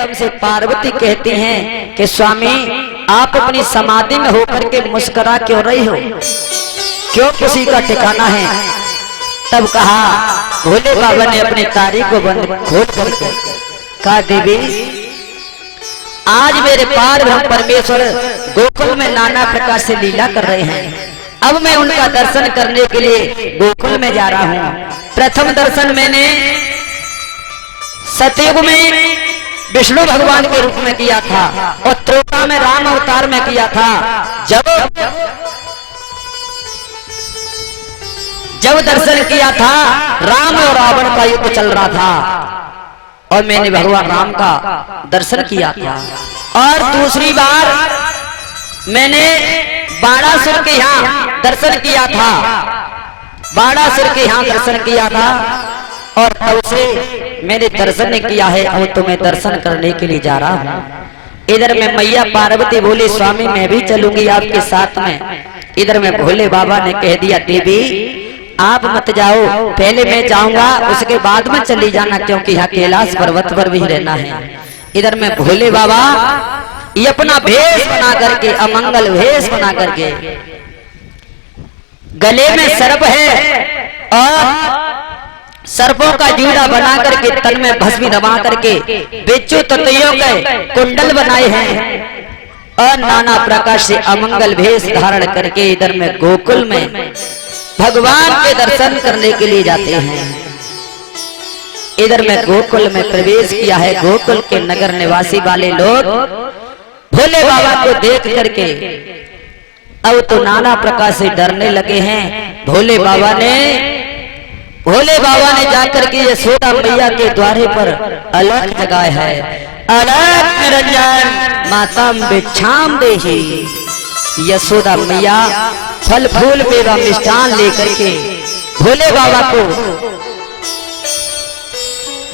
तब से पार्वती कहती हैं कि स्वामी आप अपनी समाधि में होकर के मुस्कुरा क्यों रही हो, क्यों किसी का ठिकाना है। तब कहा, भोले बाबा ने अपनी तारीख को बंद खोल करके कहा, देवी आज मेरे पार ब्रह्म परमेश्वर गोकुल में नाना प्रकार से लीला कर रहे हैं। अब मैं उनका दर्शन करने के लिए गोकुल में जा रहा हूँ। प्रथम दर्शन मैंने सतयुग में विष्णु भगवान के रूप में किया था और त्रेता में राम अवतार में किया था। जब दर्शन किया था राम और रावण का युद्ध चल रहा था और मैंने भगवान राम का दर्शन किया था। और दूसरी बार मैंने बाणासुर के यहाँ दर्शन किया था, बाणासुर के यहाँ दर्शन किया था और तब से मैंने दर्शन किया है। अब तो मैं दर्शन करने के लिए जा रहा हूँ। इधर में मैया पार्वती बोली, स्वामी मैं भी चलूंगी आपके साथ में। इधर में भोले बाबा ने कह दिया, देवी आप मत जाओ, पहले मैं जाऊंगा उसके बाद में चली जाना, क्योंकि यहाँ कैलाश पर्वत पर भी रहना है। इधर में भोले बाबा ये अपना भेष बना करके, अमंगल भेष बना करके, गले में सर्प है और सर्पों का जूड़ा बना करके, तन में भस्मी रमा करके, बिच्छू ततैयों के कुंडल बनाए हैं और नाना प्रकार से अमंगल भेष धारण करके इधर में गोकुल में भगवान के दर्शन करने के लिए जाते हैं। इधर में गोकुल में प्रवेश किया है। गोकुल के नगर निवासी वाले लोग भोले बाबा को देख करके अब तो नाना प्रकार से डरने लगे हैं। भोले बाबा ने जाकर के यशोदा मैया के द्वारे पर अलख जगाया है, अलख निरंजन मातम भिक्षाम देहि। यशोदा मैया फल फूल मेवा मिष्ठान लेकर के भोले बाबा को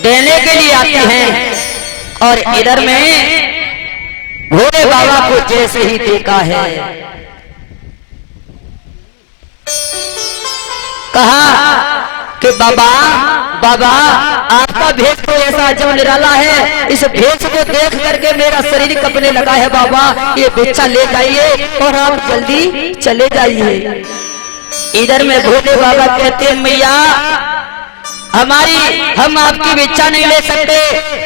देने के लिए आते हैं। और इधर में भोले बाबा को जैसे ही देखा है, कहा कि बाबा बाबा आपका भेष तो ऐसा अजब निराला है, इस भेष को देख करके मेरा शरीर कपने लगा है। बाबा ये भिक्षा ले जाइए और आप जल्दी चले जाइए। इधर में भोले बाबा कहते हैं, मैया हम आपकी भिक्षा नहीं ले सकते,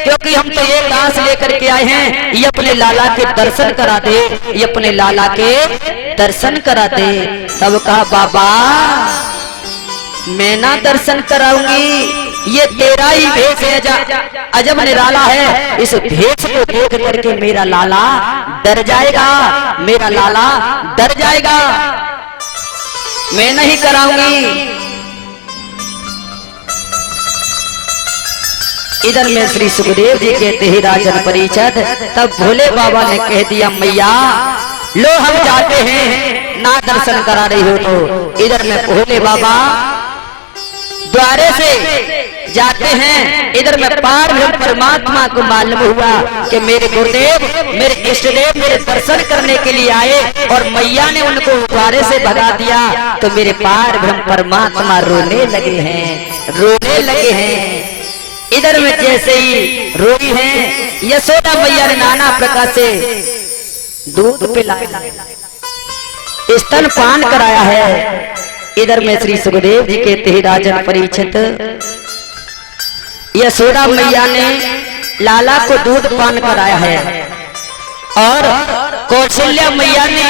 क्योंकि हम तो एक घास लेकर के आए हैं। ये अपने लाला के दर्शन करा दे, ये अपने लाला के दर्शन करा दे। तब कहा, बाबा मैं ना दर्शन कराऊंगी, ये तेरा ही भेष है, अजब निराला है। इस भेष को देख करके मेरा लाला डर जाएगा, मेरा लाला डर जाएगा, मैं नहीं कराऊंगी। इधर में श्री सुखदेव जी कहते हैं, राजन परिषद। तब भोले बाबा ने कह दिया, मैया लो हम जाते हैं, ना दर्शन करा रही हो तो। इधर में भोले बाबा द्वारे से जाते हैं। इधर में पार परमात्मा को मालूम हुआ कि मेरे गुरुदेव, मेरे इष्ट देव मेरे दर्शन करने के लिए आए और मैया ने उनको द्वारे से भगा दिया। तो मेरे पार ब्रह्म परमात्मा रोने लगे हैं, रोने लगे हैं। इधर में जैसे ही रोई हैं, यशोदा मैया ने नाना प्रकार से दूध पिलाया, स्तन पान कराया है। इधर में श्री सुखदेव जी कहते हैं, राजन परीक्षित यशोदा मैया ने लाला को दूध पान कराया है और कौशल्या मैया ने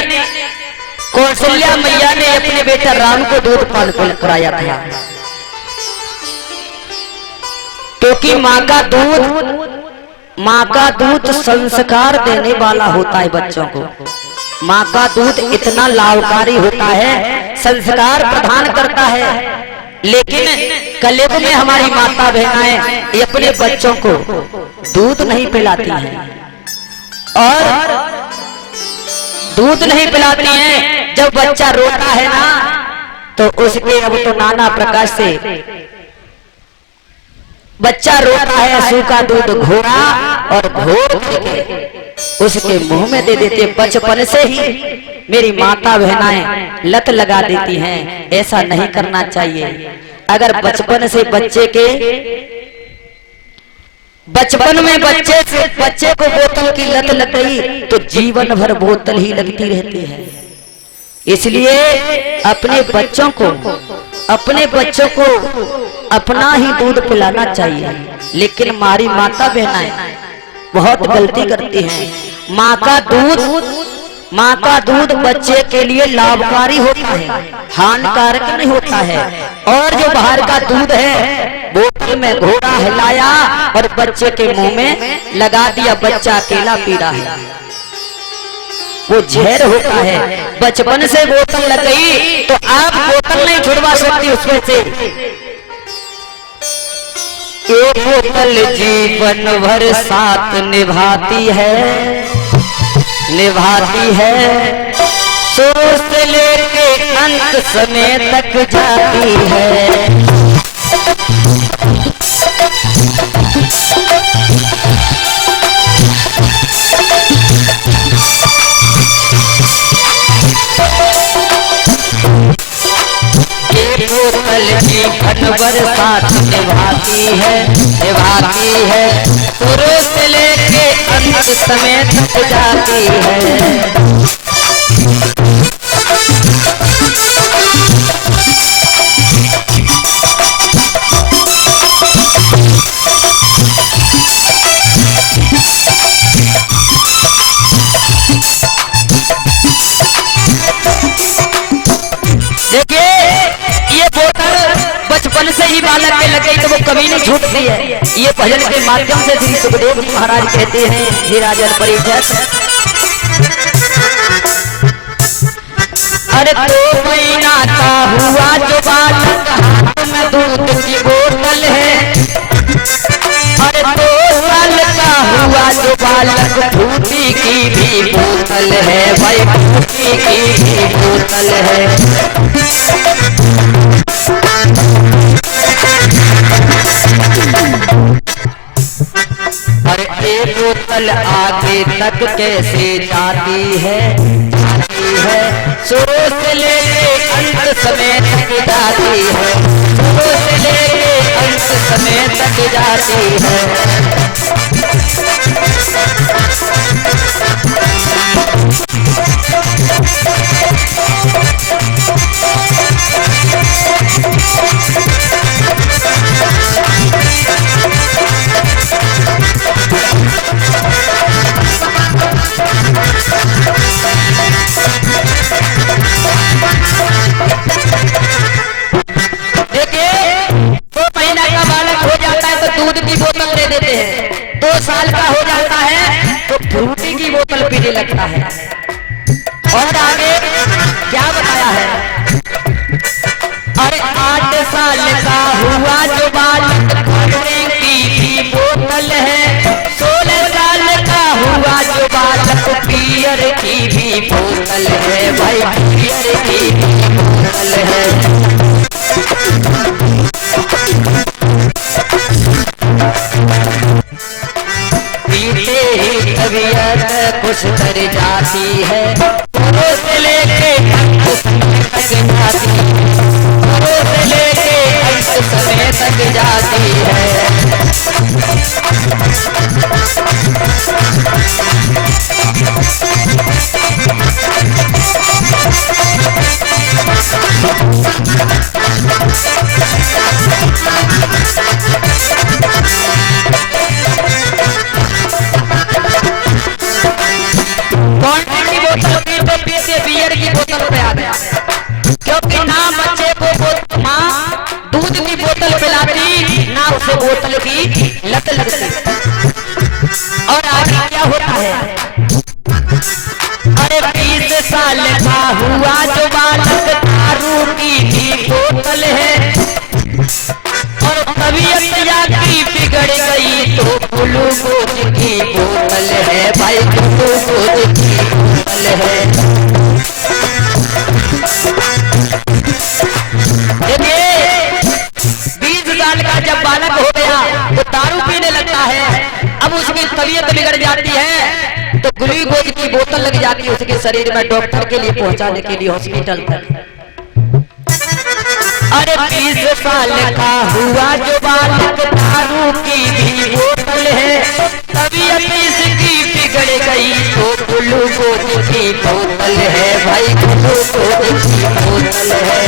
अपने बेटा राम को दूध पान कराया था। क्योंकि माँ का दूध संस्कार देने वाला होता है बच्चों को। माँ का दूध इतना लाभकारी होता है, संस्कार प्रदान करता है। लेकिन कलयुग में हमारी माता बहनाएं ये अपने बच्चों को दूध नहीं पिलाती हैं और दूध नहीं पिलाती हैं। जब बच्चा रोता है ना, तो उसके अब तो नाना प्रकार से बच्चा रोता है, सूखा दूध घोरा और घोर के उसके मुंह में दे देते। बचपन से ही मेरी माता बहनाएं लत लगा देती हैं, ऐसा नहीं करना चाहिए। अगर बचपन से बच्चे के बचपन में बच्चे को बोतल की लत लग गई तो जीवन भर बोतल ही लगती रहती है। इसलिए अपने बच्चों को अपना ही दूध पिलाना चाहिए। लेकिन हमारी माता बहनें बहुत गलती करती हैं। माँ का दूध बच्चे के लिए लाभकारी होता है, हानिकारक नहीं होता है। और जो बाहर का दूध है बोतल में घोड़ा हिलाया और बच्चे के मुंह में लगा दिया, बच्चा अकेला पी रहा है, वो जहर होता है। बचपन से बोतल लग गई तो आप बोतल नहीं छुड़वा सकती उसमें से। एक बोतल जीवन भर साथ निभाती है, शुरू से लेके अंत समय तक जाती है। बोतल जीवन भर साथ निभाती है, शुरू से लेके अंत समय तक जाती है। देखिए ये बोतल बचपन से ही बालक के लगे तो वो कभी नहीं छूटती है। ये भजन के माध्यम से श्री सुखदेव जी महाराज कहते हैं, हे राजन परिषद, अरे 2 महीना का हुआ जो बालक हाथ में दूध की बोतल है, अरे 2 साल का हुआ जो बालक फ्रूटी की भी बोतल है, भाई फ्रूटी की भी बोतल है। अरे ये बोतल आगे तक कैसे जाती है, शुरू से लेके अंत समय तक जाती है, शुरू से लेके अंत समय तक जाती है। दूध की बोतल दे देते हैं, 2 साल का हो जाता है तो फ्रूटी की बोतल पीने लगता है। और आगे क्या बताया है, अरे 8 साल का हुआ जो बालक खाने की भी बोतल है, 16 साल का हुआ जो बालक बियर की भी बोतल है, भाई बियर की भी बोतल है। तबीयत खुश कर जाती है, शुरू से लेके अंत समय तक जाती है, शुरू से लेके अंत समय तक जाती है। बियर की बोतल पे आ गया, क्योंकि ना बच्चे को माँ दूध की बोतल पिलाती, ना उसे बोतल की लत लगती। और आगे क्या होता है, अरे 20 साल का हुआ जो बालक दारू की भी बोतल है, और तबीयत जाती बिगड़ गई तो ग्लूकोज की बोतल है, भाई ग्लूकोज की बोतल है। देखिए 20 साल का जब बालक हो गया तो दारू पीने लगता है, अब उसकी तबीयत बिगड़ जाती है तो ग्लूकोज की बोतल लग जाती है उसके शरीर में, डॉक्टर के लिए पहुंचाने के लिए हॉस्पिटल तक। अरे 20 साल का हुआ जो बालक दारू की भी बोतल बोतल है, तबीयत इसकी बिगड़ गई तो ग्लूकोज की बोतल है भाई, ग्लूकोज की बोतल है।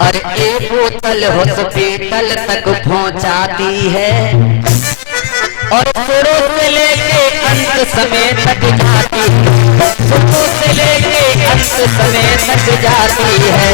और एक बोतल हॉस्पिटल तक पहुंचाती है और शुरू से लेके अंत समय तक जाती है, शुरू से लेके अंत समय तक जाती है।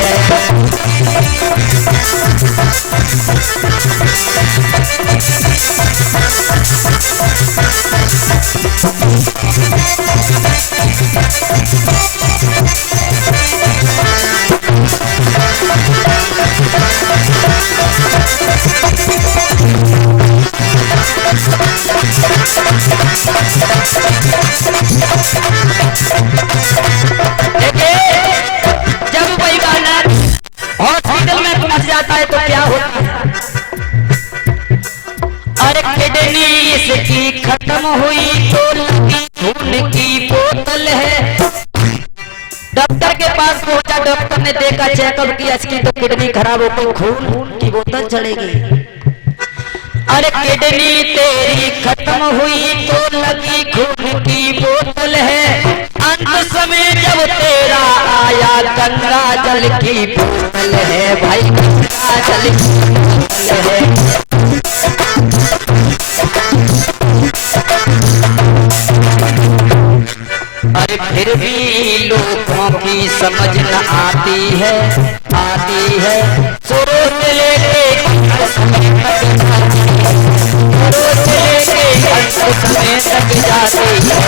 जब वैज्ञानिक हॉस्पिटल में पहुंच जाता है तो क्या होता है? अरे किडनी इसकी खत्म हुई तो लगी खून की बोतल है। डॉक्टर के पास पहुंचा, डॉक्टर ने देखा, चेकअप किया, इसकी तो किडनी खराब हो गई, खून की बोतल चढ़ेगी। अरे किडनी तेरी खत्म हुई तो लगी खून की बोतल है, अंत समय जब तेरा आया गंगा जल की बोतल है भाई, गंगा जल की बोतल है। अरे फिर भी लोगों की समझ न आती है, आती है, शुरू से लेके अंत समय तक जाती है, शुरू से लेके अंत समय तक जाती है।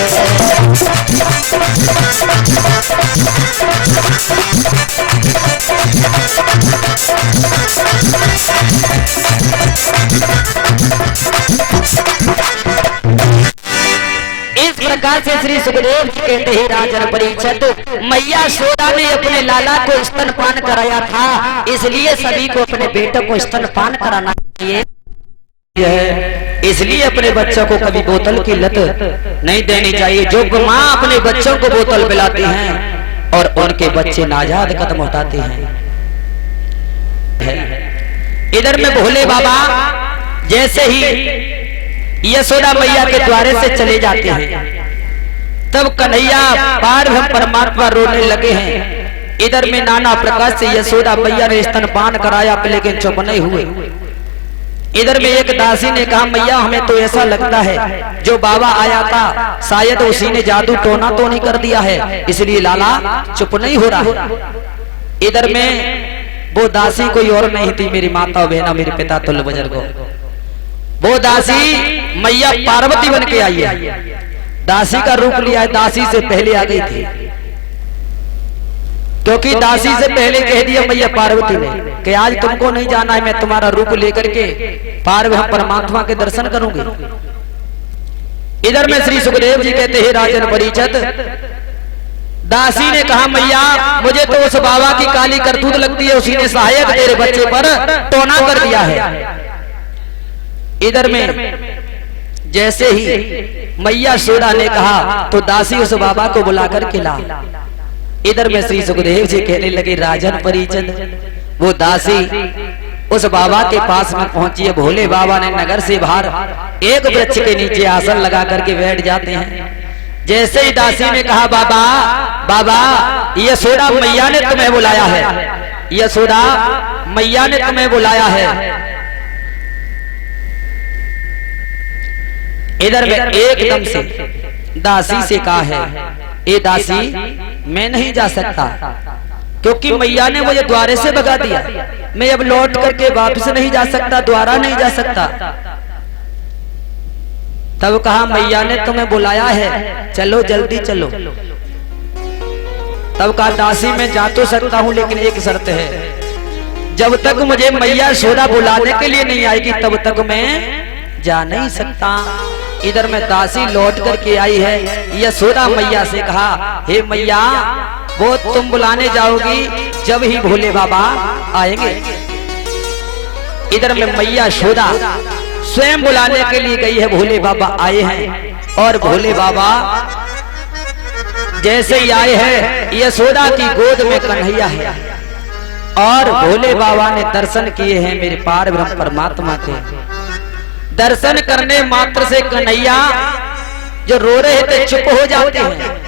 इस प्रकार से श्री सुखदेव जी कहते हैं राजन परीक्षित, मैया यशोदा ने अपने लाला को स्तनपान कराया था, इसलिए सभी को अपने बेटे को स्तनपान कराना चाहिए। इसलिए अपने बच्चों को कभी बोतल की लत नहीं देनी चाहिए। जो माँ अपने बच्चों को बोतल पिलाती हैं और उनके बच्चे नाजाद कदम उठाते हैं। इधर में भोले बाबा जैसे ही यशोदा मैया के द्वारे से चले जाते हैं, तब कन्हैया पार्वती परमात्मा रोने लगे हैं। इधर में नाना प्रकार से यशोदा मैया ने स्तनपान कराया, लेकिन चुप नहीं हुए। इधर में एक दासी ने कहा, मैया हमें तो ऐसा लगता है जो बाबा आया था शायद उसी ने जादू टोना तो नहीं कर दिया है, इसलिए लाला चुप नहीं हो रहा। इधर में वो दासी कोई और नहीं थी, मेरी माता बहना, मेरे पिता तुल्य बुजुर्गो। वो दासी मैया पार्वती बन के आई है, दासी का रूप लिया है, दासी से पहले आ गई थी, क्योंकि दासी से पहले कह दिया मैया पार्वती ने कि आज तुमको नहीं जाना है, मैं तुम्हारा रूप लेकर के पार्वती परमात्मा के दर्शन करूंगी। इधर में श्री सुखदेव जी कहते हैं राजन परीक्षित, दासी ने कहा मैया मुझे तो उस बाबा की काली करतूत लगती है, उसी ने सहायक तेरे बच्चे पर टोना कर दिया है। इधर में जैसे ही मैया यशोदा ने कहा तो दासी उस बाबा को बुला करके ला। इधर में श्री सुखदेव जी कहने लगे राजन परीक्षित, वो दासी उस बाबा के पास में पहुंची है। भोले बाबा ने नगर से बाहर एक वृक्ष के नीचे आसन लगा करके बैठ जाते हैं। जैसे ही दासी ने कहा बाबा बाबा यशोदा मैया ने तुम्हें बुलाया है, यशोदा मैया ने तुम्हें बुलाया है। इधर में एकदम से दासी से कहा है, ए दासी मैं नहीं जा सकता, क्योंकि मैया ने मुझे द्वारे से भगा दिया, मैं अब लौट करके वापस नहीं जा सकता, द्वारा नहीं जा सकता। तब कहा मैया ने तुम्हें बुलाया है, चलो जल्दी चलो। तब कहा दासी मैं जा तो सकता हूं, लेकिन एक शर्त है, जब तक मुझे मैया यशोदा बुलाने के लिए नहीं आएगी तब तक मैं जा नहीं सकता। इधर में दासी लौट करके आई है, यशोदा मैया से कहा हे मैया वो तुम बुलाने जाओगी जब ही भोले बाबा आएंगे। इधर में मैया यशोदा स्वयं बुलाने के लिए गई है, भोले बाबा आए हैं। और भोले बाबा जैसे ही आए हैं, यशोदा की गोद में कन्हैया है और भोले बाबा ने दर्शन किए हैं मेरे पार ब्रह्म परमात्मा के। दर्शन करने मात्र से कन्हैया जो रो रहे थे चुप हो जाते हैं।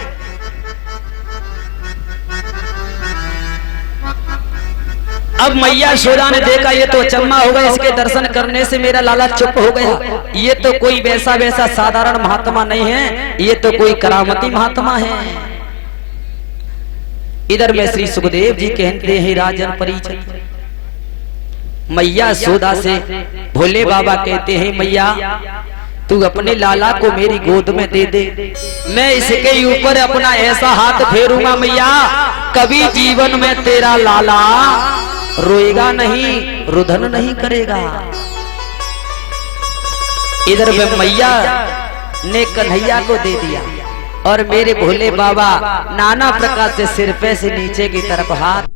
अब मैया यशोदा ने देखा ये तो अचम्मा हो गया, इसके दर्शन करने से मेरा लाला चुप हो गया। ये तो कोई वैसा वैसा साधारण महात्मा नहीं है, ये तो कोई करामती महात्मा है। इधर में श्री सुखदेव जी कहते हैं राजन परिचय। मैया यशोदा से भोले बाबा कहते हैं मैया तू अपने लाला को मेरी गोद में दे दे, मैं इसके ऊपर अपना ऐसा हाथ फेरूंगा मैया कभी जीवन में तेरा लाला रोएगा नहीं, रुदन नहीं करेगा। इधर में मैया ने कन्हैया को दे दिया और मेरे भोले बाबा नाना प्रकार से सिर पे से नीचे की तरफ हाथ